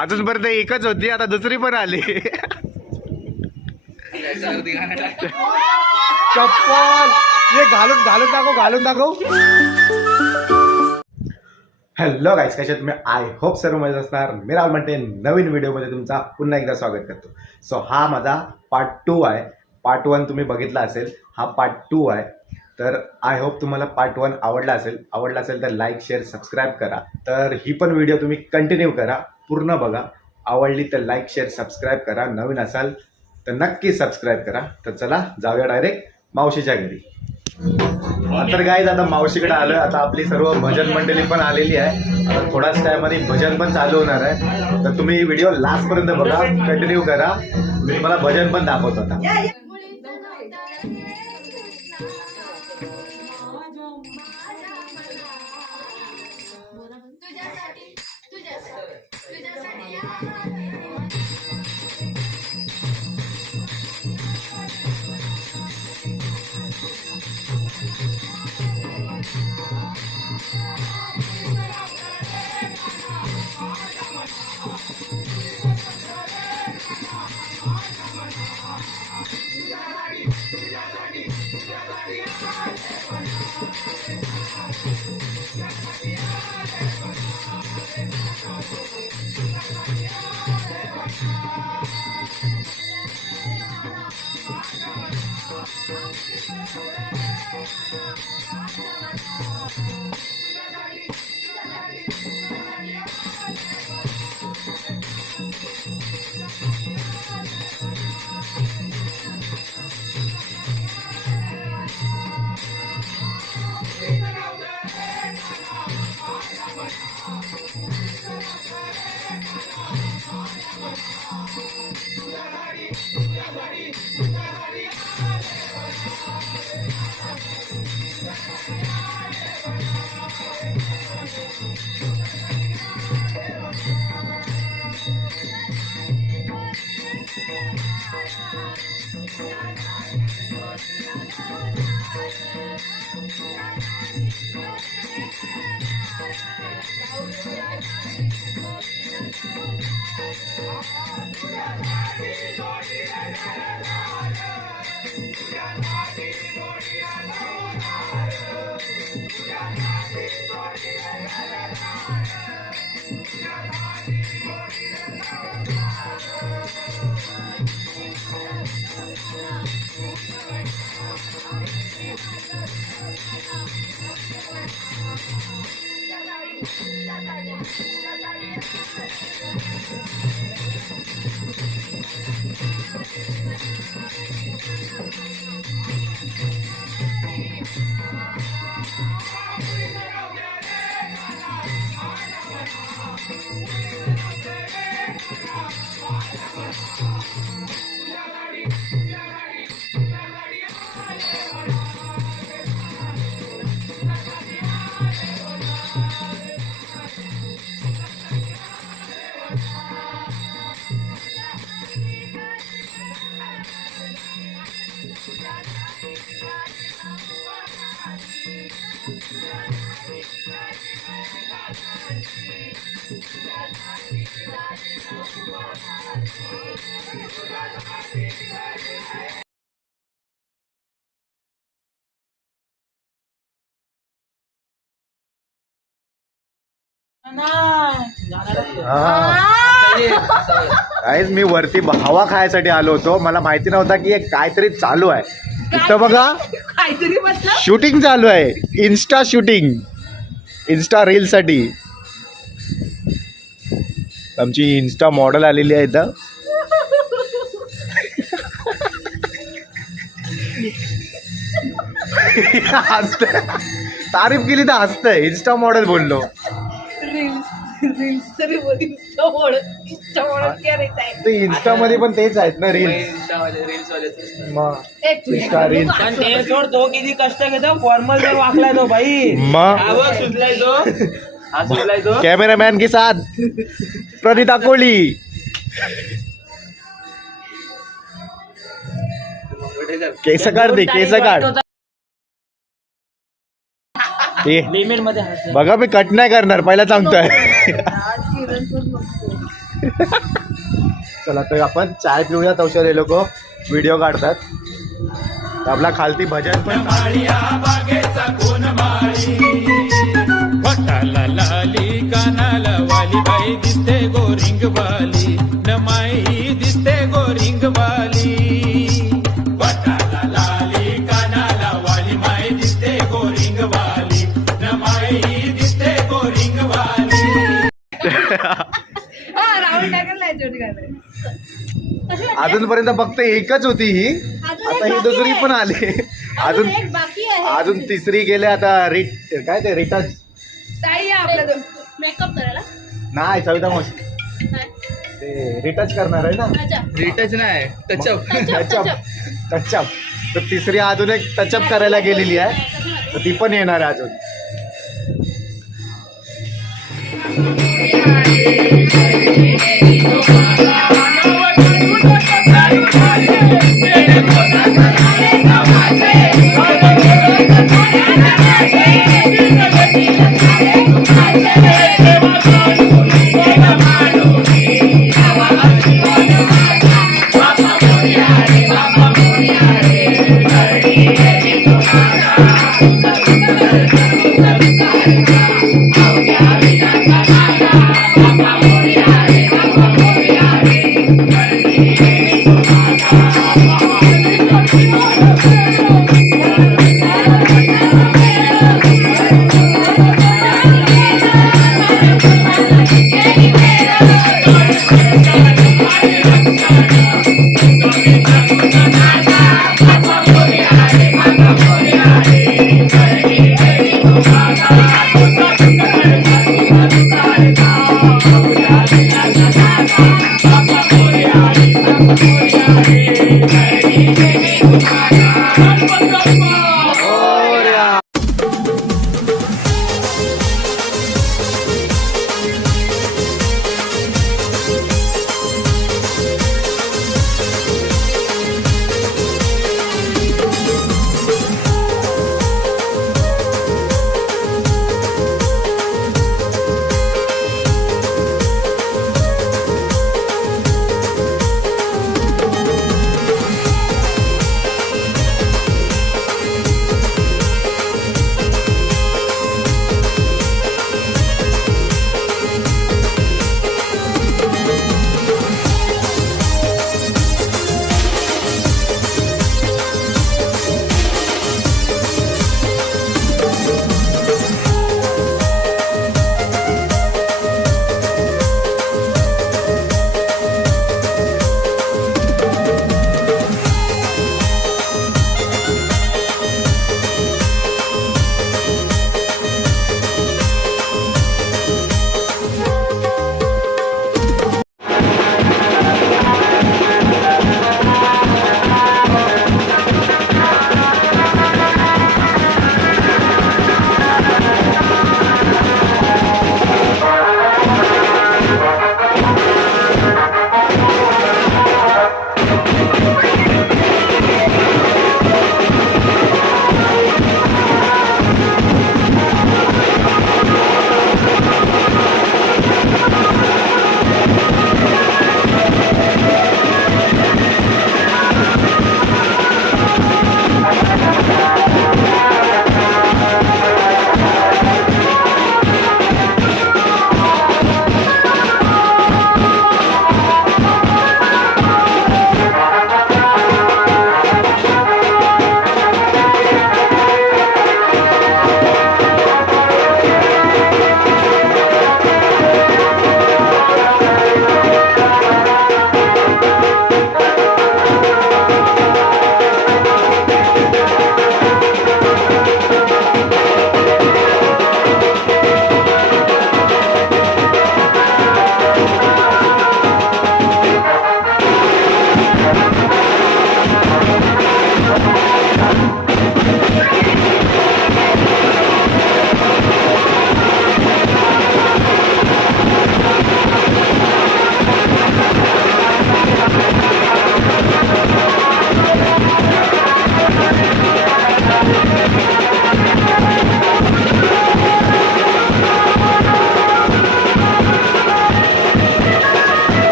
अजूनपर्यंत एकच होती, आता दुसरी पण आली. चप्पल ये घालून दाखव. हॅलो गाईस, कशा तुम्ही? आय होप सर्व मजेत असणार. मी राहुल म्हणते नवीन व्हिडिओमध्ये तुमचा पुन्हा एकदा स्वागत करतो. सो हा माझा पार्ट 2 आहे. पार्ट 1 तुम्ही बघितला असेल, हा पार्ट 2 आहे. तर आय होप तुम्हाला पार्ट 1 आवडला असेल तर लाईक शेअर सबस्क्राईब करा. तर ही पण व्हिडिओ तुम्ही कंटिन्यू करा, पूर्ण बघा. आवडली तर लाईक शेअर सबस्क्राईब करा. नवीन असाल तर नक्की सबस्क्राईब करा. तर चला जाऊया डायरेक्ट मावशीच्या घरी. तर गाईज आता मावशीकडे आलोय. आता आपली सर्व भजन मंडळी पण आलेली आहे. आता थोड्याच टाइममध्ये भजन पण चालू होणार आहे. तर तुम्ही व्हिडिओ लास्ट पर्यंत बघा, कंटिन्यू करा. मी तुम्हाला भजन पण दाखवतो आता. गाईज मी वरती हवा खायसाठी आलो होतो. मला माहिती नव्हता की काहीतरी चालू आहे इथं. बघा शूटिंग चालू आहे, इन्स्टा शूटिंग, इन्स्टा रील साठी. आमची इन्स्टा मॉडेल आलेली आहे इथं. हसतंय, तारीफ केली तर हसतंय. इन्स्टा मॉडेल बोललो. इन्स्टा मध्ये पण तेच आहेत ना रील्स. इन्स्टा रील्स तो किती कष्ट घेतो. फॉर्मल जर वाकलाय तो भाई, सुचलाय तो. कॅमेरामॅन के साथ प्रणिता कोहली. केस काढ दे, केस काढ. लिमिट मध्ये बघा मी कट नाही करणार, पहिला सांगतोय. किरण पण बघतो. चला तर आपण चाय पिऊया तवशर हे लोक व्हिडिओ काढतात तर आपला खालती भजन पण वटाला लाली कानाला वाली बाई दिसते गोरिंग वाली नमाई दिसते गोरिंग वाली वटाला लाली कानाला वाली माई दिसते गोरिंग वाली नमाई दिसते गोरिंग वाली. हा राहुल टाकल नाही जोडी घालाय. अजूनपर्यंत फक्त एकच होती ही आता ही दुसरी पण आली अजून एक बाकी आहे. अजून तिसरी गेले आता काय ते रिटच ताई आपल्या दोन मेकअप करायला नाही सविता मावशी ते रिटच करणार आहे ना रिटच नाही टचअप टचअप तर तिसरी अजून एक टचअप करायला गेलेली आहे तर ती पण येणार आहे अजून. Bye.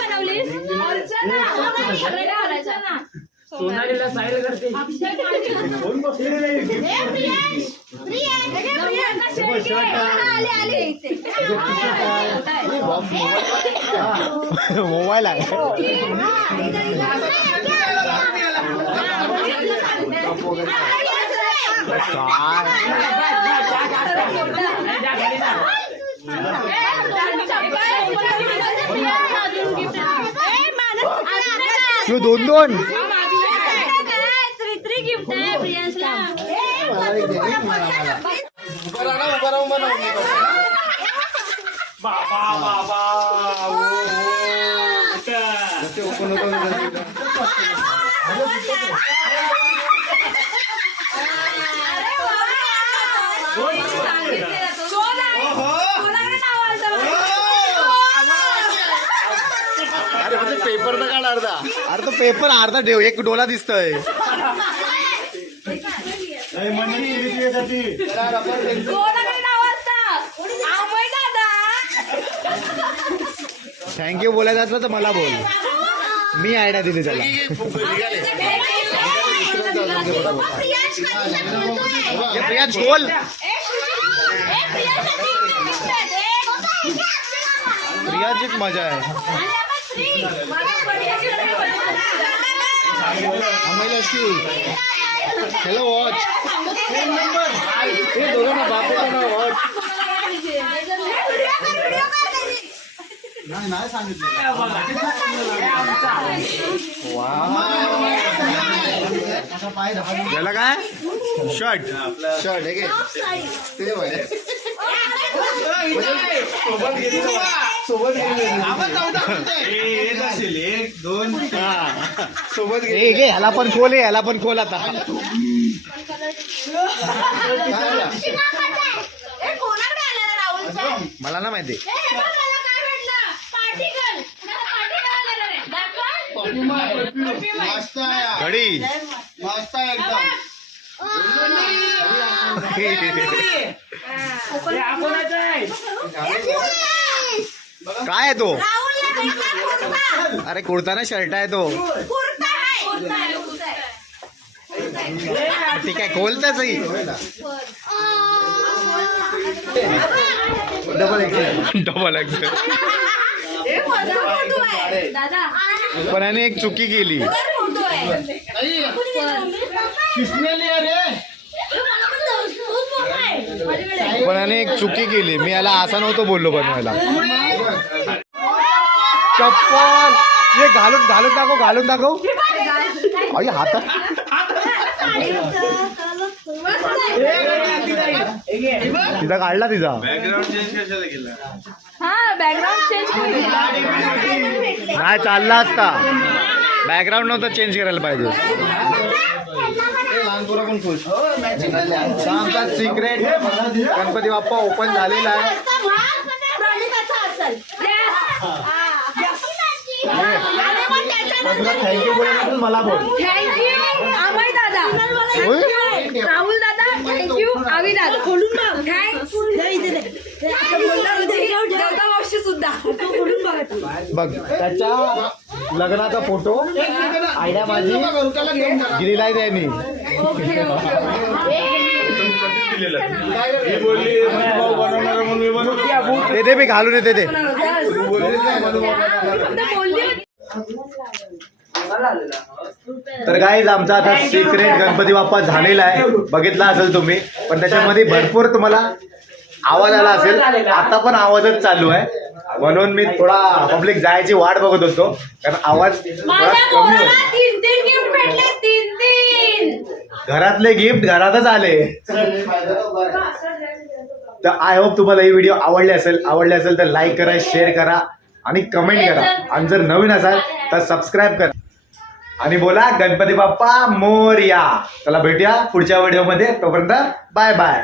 बनवलीस अर्चना. सोनालीला साईल करते. मोबाईल आहे. तू दोन दोन गिफ्ट आहे प्रियांशला. अरे म्हणजे पेपर तर काढ अर्धा. अरे तो पेपर अर्धा ठेव, एक डोला दिसतोय. थँक्यू बोलायचं असलं तर मला बोल, मी आयडिया दिली त्याला. प्रियांश बोल. प्रियांशच मजा आहे. Hello watch. हे दोघांना बापू वॉच. नाही सांगितलं. याला काय शर्ट शर्ट हे घे. सोबत घे. ह्याला पण खोल आहे, ह्याला पण खोल आता. मला ना माहिती. घडी मस्त आहे एकदम. काय आहे तो? अरे कुर्ता ना शर्ट आहे तो. ठीक आहे खोलताच. Double XL. पण याने एक चुकी केली. पण याने एक चुकी केली. मी याला असा नव्हतो बोललो बनवायला. चप्पल हे घालून घालून दाखव, घालून दाखव. अरे हातात तिचा काढला. तिचा बॅकग्राऊंड चेंज नाही चालला असता. बॅकग्राऊंड नव्हतं चेंज करायला पाहिजे. आमचा सिक्रेट गणपती बाप्पा ओपन झालेला आहे. थँक्यू बोल. मला बोल. थँक्यू अमय दादा, राहुल दादा, थँक्यू आवी दादा. खोलून सुद्धा बघ त्याच्या लग्नाचा फोटो आयडिया माझी गिरीला आहे त्यांनी. ते मी घालून येते ते. तर गाईज आमचा आता सिक्रेट गणपती बाप्पा झालेला आहे. बघितला असेल तुम्ही, पण त्याच्यामध्ये भरपूर तुम्हाला आवाज आला असेल. आता पण आवाजच चालू आहे, म्हणून मी थोडा पब्लिक जायची वाट बघत होतो, कारण आवाज थोडा कमी होता. 3 गिफ्ट भेटले. 3 घरातले गिफ्ट घरातच आले. तर आय होप तुम्हाला ही व्हिडिओ आवडली असेल तर लाईक करा, शेअर करा आणि कमेंट करा. आणि जर नवीन असाल तर सबस्क्राईब करा आणि बोला गणपती बाप्पा मोरया. चला भेटूया पुढच्या व्हिडिओमध्ये. तोपर्यंत बाय बाय.